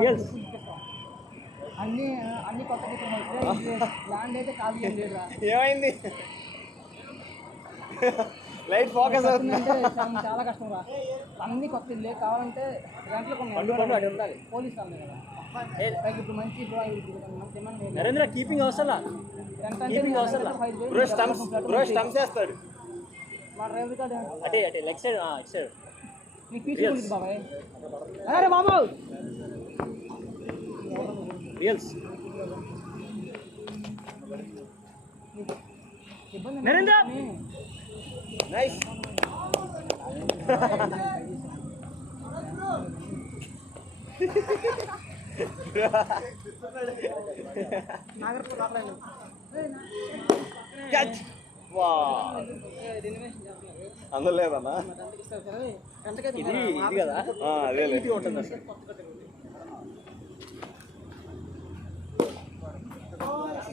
రియల్స్ అన్ని అన్ని కొత్త ల్యాండ్ అయితే ఖాళీ ఏం లేదా ఏమైంది లైట్ ఫోకస్ అవుతుందంటే చాలా కష్టం రా అన్ని కొత్త ఇల్లే కావాలంటే గంటలకు ఉండాలి పోలీసు వాళ్ళు కదా ఇప్పుడు మంచి నరేంద్ర కీపింగ్ అవసరం కీపింగ్ అవసరం బ్రో స్టంప్స్ వేస్తాడు మా డ్రైవర్ కార్డు అటే అటే లెగ్ సైడ్ ఇటు సైడ్ నీకు తీసుకుంటుంది బాబాయ్ అరే బాబు రియల్స్ నరేంద్ర నైస్ క్యాచ్ వా అందులో లేదన్నా ఇది కదా అదే లేదు ఉంటుంది అసలు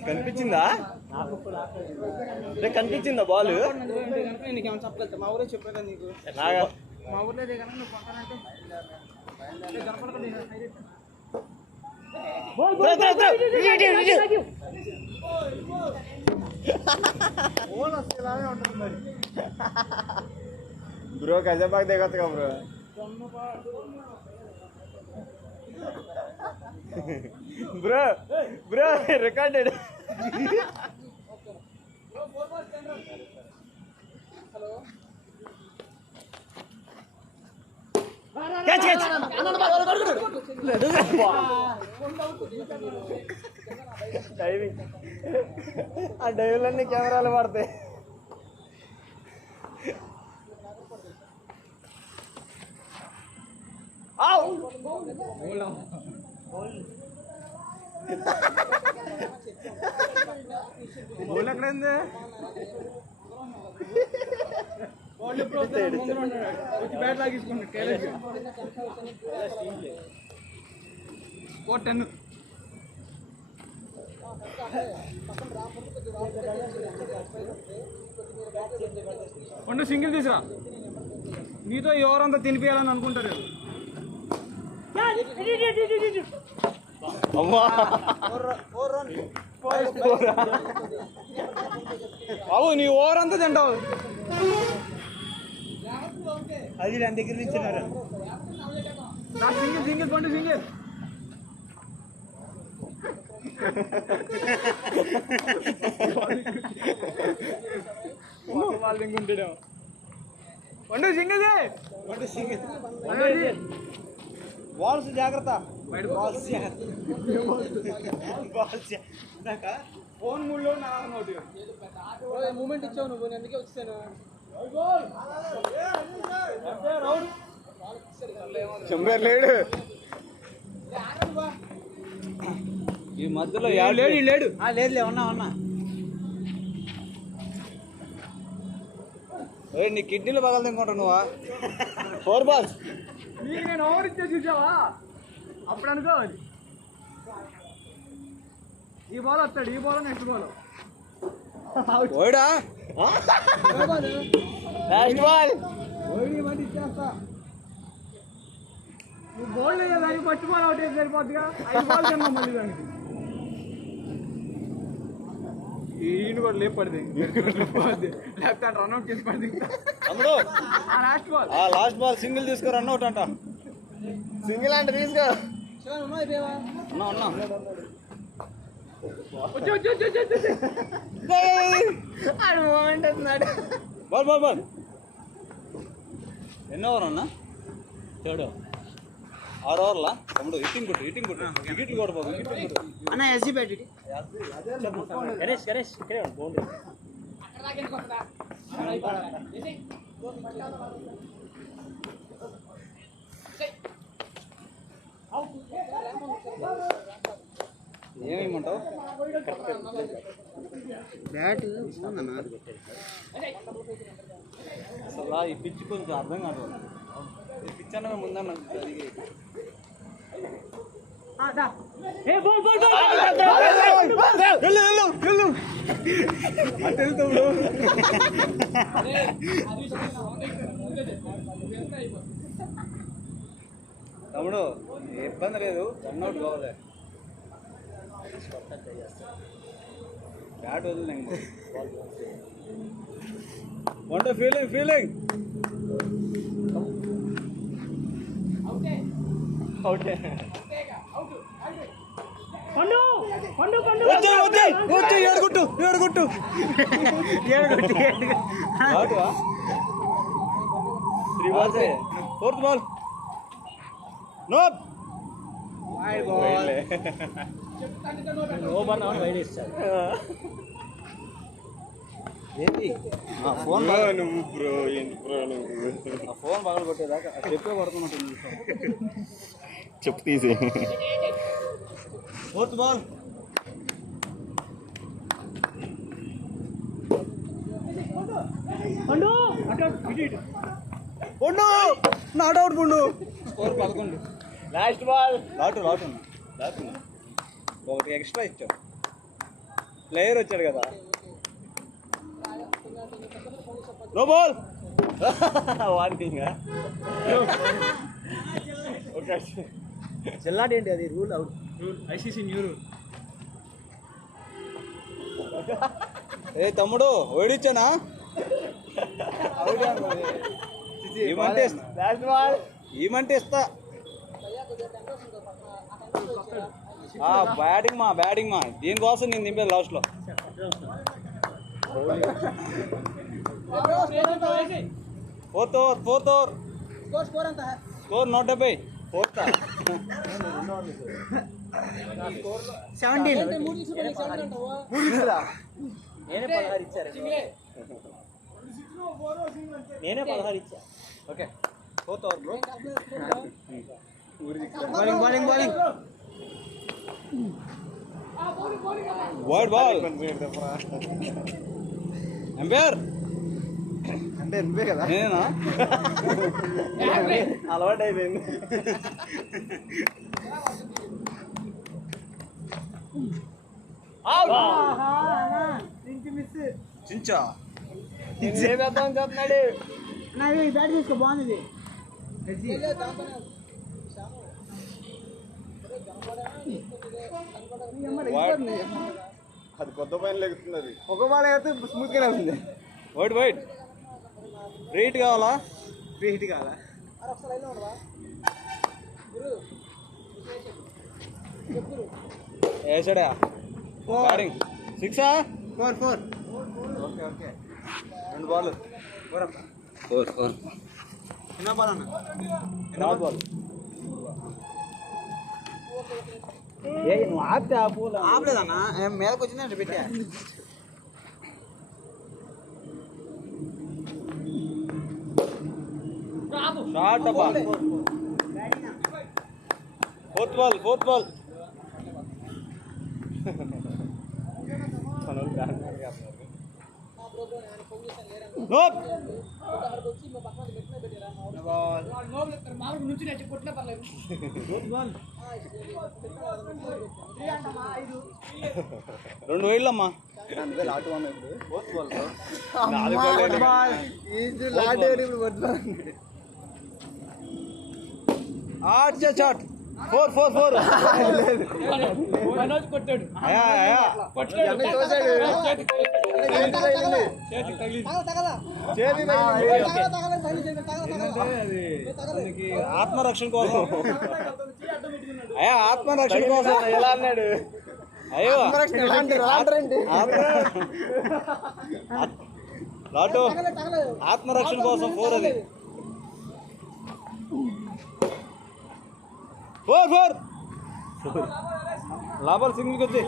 కనిపించిందా కనిపించిందా బాల్ చెప్పగలుగుతా మా ఊరే చెప్పేదా నీకు మా ఊర్లో కనుక నువ్వు కొంటానంటే బ్రో కజాబాగ్ దిగొచ్చుగా bro bro bro recorded catch catch diving ఆ డైవ్లన్నీ కెమెరాలు పడతాయి బోల్ ఎక్కడైంది బ్యాట్ లాగేసుకుంటాడు కొండ సింగిల్ తీసురా నీతో ఎవరంతా తినిపించాలని అనుకుంటారు అవు నీ ఓవర్ అంతా తింటావు అది దాని దగ్గర నుంచి సింగిల్ సింగిల్ పండు సింగిల్ వాళ్ళు ఇంకుంటాడు పండు సింగిల్ పండు సింగిల్ బాల్స్ జాగ్రత్త బాల్స్ బాల్స్ ఫోన్ మూడ్లో మూమెంట్ ఇచ్చావు నువ్వు నేను అందుకే వచ్చాను చెంబర్ లేడు ఈ మధ్యలో లేడు లేడు లేదు ఉన్నా నీ కిడ్నీలో పగలదు అనుకుంటా నువ్వా 4 బాల్స్ నీకు నేను ఓవర్ ఇచ్చే చూసావా అప్పుడు అనుకోవాలి ఈ బాల్ వస్తాడు ఈ బాల్ నెక్స్ట్ బాల్ ఓడా లాస్ట్ బాల్ ఓడి మంది ఇచ్చేస్తా నువ్వు బోల్డ్ అయ్యా దానికి పట్టు బాల్ అవుట్ అయితే సరిపోద్దిగా 5 బాల్ కన్నా మళ్ళీ దానికి ఈయన కూడా లేపడిది లేకపోతే రన్అట్ చేసి పడింది last ball last ball single తీసుకో రన్అట్ అంట సింగిల్ అంటే తీసుకో ఉన్నా బాల్ బాల్ బాల్ ఎన్నో ఓవర్ అన్నా 3rd 6 ఓవర్లా తమ్ముడు హిట్టింగ్ కొట్టు వికెట్లు కూడా బాబు వికెట్లు కొట్టు అన్న ఎస్జీ బ్యాట్ గణేష్ ఇక్కడే బౌండరీ ఏమేమంటావు బ్యాట్ అసలు ఈ పిచ్ కొంచెం అర్థం కాదు ఈ పిచ్ అన్న ముందన్న తమ్ముడు ఇబ్బంది లేదు, రన్అట్ కావాలి. బ్యాట్ వదిలింది. What feeling okay. ఏడుగుట్టు three balls, fourth ball no phone phone పగలు కొట్టేదాకా చెప్పే పడుతున్నట్టు. చెప్పు తీసి. ఫోర్త్ బాల్ నాట్ అవుట్ పుండు. స్కోర్ 11. Last ball. లాటు ఒకటి ఎక్స్ట్రా ఇచ్చావు. ప్లేయర్ వచ్చాడు కదా. No ball. వార్నింగ్. చెల్లాటి ఏంటి అది? Rule out. ICC new rule. ఏ తమ్ముడు ఓడిచ్చానా? ఏమంటే ఇస్తా. బ్యాటింగ్ మా దీనికోసం నేను దింపేది లాస్ట్లో. Fourth over score 170. ఫోర్త్ 17. నేనే 16 ఇచ్చా. Okay. Fourth over bro. Bowling wide ball. Umpire అంటే ఎనిమిదే కదా, నేనా? అలవాటు అయిపోయింది. చించా చెప్తున్నాడు. బ్యాట్ తీసుకో, బాగుంది. అది కొత్త పైన లెగుతుంది. అది ఒక బాల్ అయితే స్మూత్ గానే ఉంది. వైడ్ రీట్ కావాలా? హిట్ కావాలా? వేసాడా? బ్యాటింగ్ 6. 4. ఓకే. 2 బాల్. 4. చిన్న బాల్ అన్న. Last ball. నువ్వు ఆపితే ఆ పూల ఆపలేదన్నా, మీదకి వచ్చిందంటే పెట్టా. Short ball. Fourth ball. రెండు వైడ్లమ్మా. షాట్ 4. కొట్టాడు. ఆత్మరక్షణ కోసం. ఆత్మరక్షణ కోసం ఎలా అన్నాడు? అయ్యో లాటు ఆత్మరక్షణ కోసం 4 అది. 4 లాభాలు సింగిల్కి వచ్చి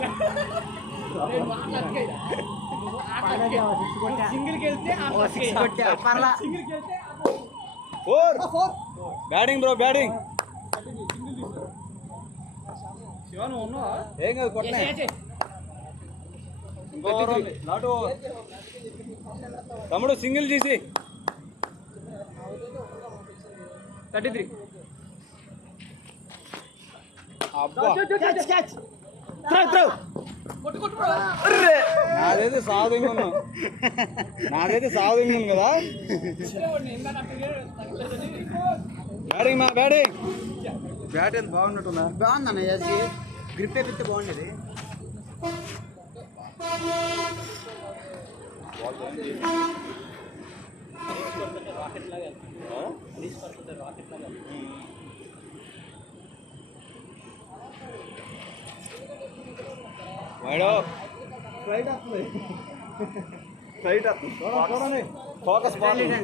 బ్యాటింగ్ బ్రో. ఏం కాదు కొట్టినా. లాటు తమ్ముడు సింగిల్ చేసి 33. అబ్బా నాదైతే సాగుంది ఉన్నావు. కదా. బ్యాటింగ్ బ్యాట్ ఎంత బాగున్నట్టుందా? బాగుందన్న అది గ్రిప్ ఎక్కితే బాగుండేది. ఫ్లైట్ వస్తుంది. ఫ్లైట్ వస్తుంది. ఫోకస్ బౌలింగ్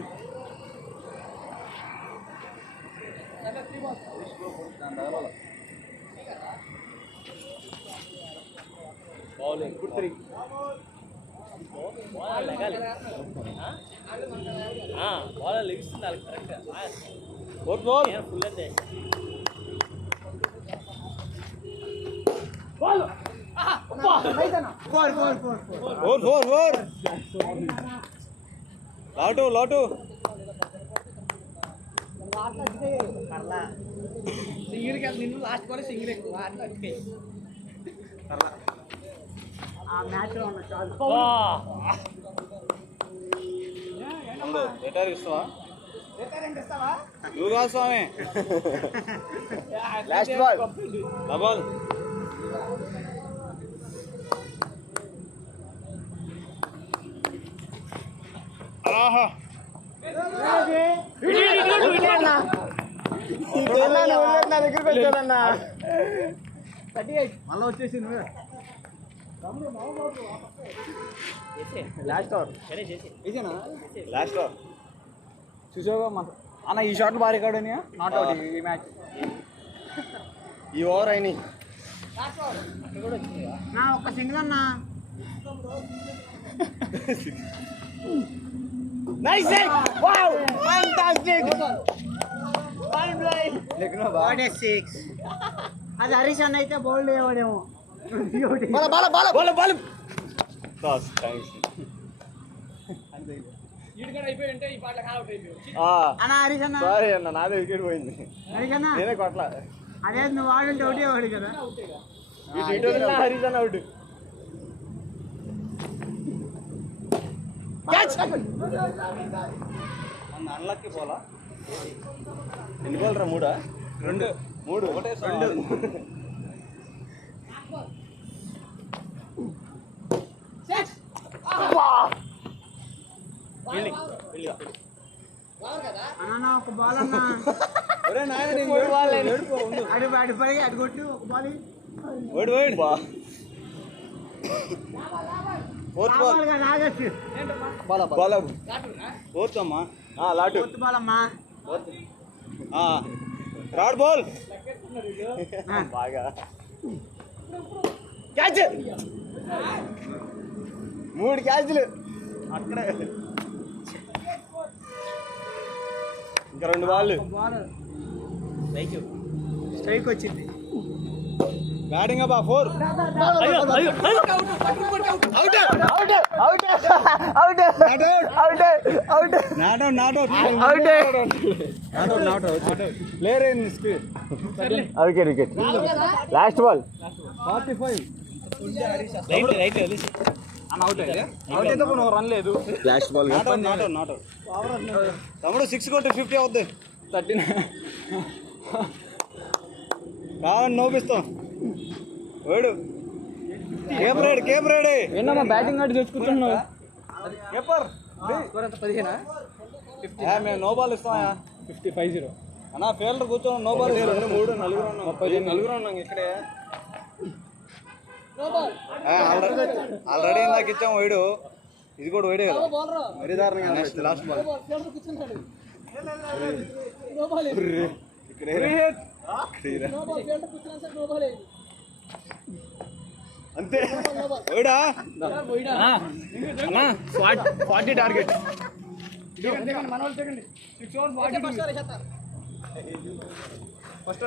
గుడ్ 3 బాల్ లెగిస్తుంది కరెక్ట్. Good ball. ఫుల్ అంతే. ఫోర్ లాటు సింగిల్కి నిన్ను లాస్ట్ కూడా సింగిల్ ఎక్కువ ఆ మ్యాచ్లో ఉన్న చాలు. రిటైర్ ఇస్తావా? నువ్వు కాదు స్వామి. Last ball. డబల్. ఆహా నా దగ్గరికి వచ్చానన్నా. మళ్ళీ వచ్చేసి నువ్వే లాస్ట్ ఓవర్ లాస్ట్ ఓవర్ చూసావుగా అన్న ఈ షాట్లు భారీ కాడని నాట్ అవుట్ ఈ మ్యాచ్. ఈ ఓవర్ అయినాయి. నా ఒక్క సింగిల్ అన్న. Nice wow fantastic mind blowing. What a six. అది హరీష్ అన్న అయితే బౌల్డ్ అయ్యేవాడేమో. అయిపోయింటే ఈ పాటలకు అవుట్ అయిపోయి అన్న హరీష్ అన్న. సారీ అన్న, నాదే వికెట్ పోయింది. హరీష్ అన్న నేనే కొట్ల. అదే నువ్వు వాడుంటే ఒకటి వాడు కదా. హరీష్ అన్న అవుట్. అన్లక్కి పోలా. ఎన్ని బాల్ రా? మూడా? మూడు ఒకటే. అన్న ఒక బాల్ అన్న. అటు పడి అటు కొట్టు ఒక బాల్. Fourth ball. రాగచ్చు ఫోర్త్ అమ్మా. లాటు కొత్త బాల్ అమ్మా. రాడ్ బాల్. బాగా క్యాచ్. 3 క్యాచ్లు అక్కడే. ఇంకా 2 బాల్. బాల్ స్ట్రైక్ వచ్చింది. బ్యాటింగ్ అబ్బా 4. వికెట్. Last ball 45. రన్ లేదు. లాస్ట్ బాల్ తమ్ముడు 6 కొట్టి 50 అవుద్ది. 13 కావాలని నోపిస్తాం. వేడు కేప్ రెడీ. ఏంటమ్మా బ్యాటింగ్ ఆడి తెచ్చుకుంటున్నావు? కేపర్ 15 మేము నో బాల్ ఇస్తామా? 50 అన్నా ఫీల్డర్ కూర్చొని నో బాల్. 2 3 నలుగురు ఉన్నాం ఇక్కడే. ఆల్రెడీ ఇందాక ఇచ్చాము వేడు. ఇది కూడా వేడే కదా. మరీ దారుణంగా. Next last ball. అంతే వేడా. 40 టార్గెట్. ఫస్ట్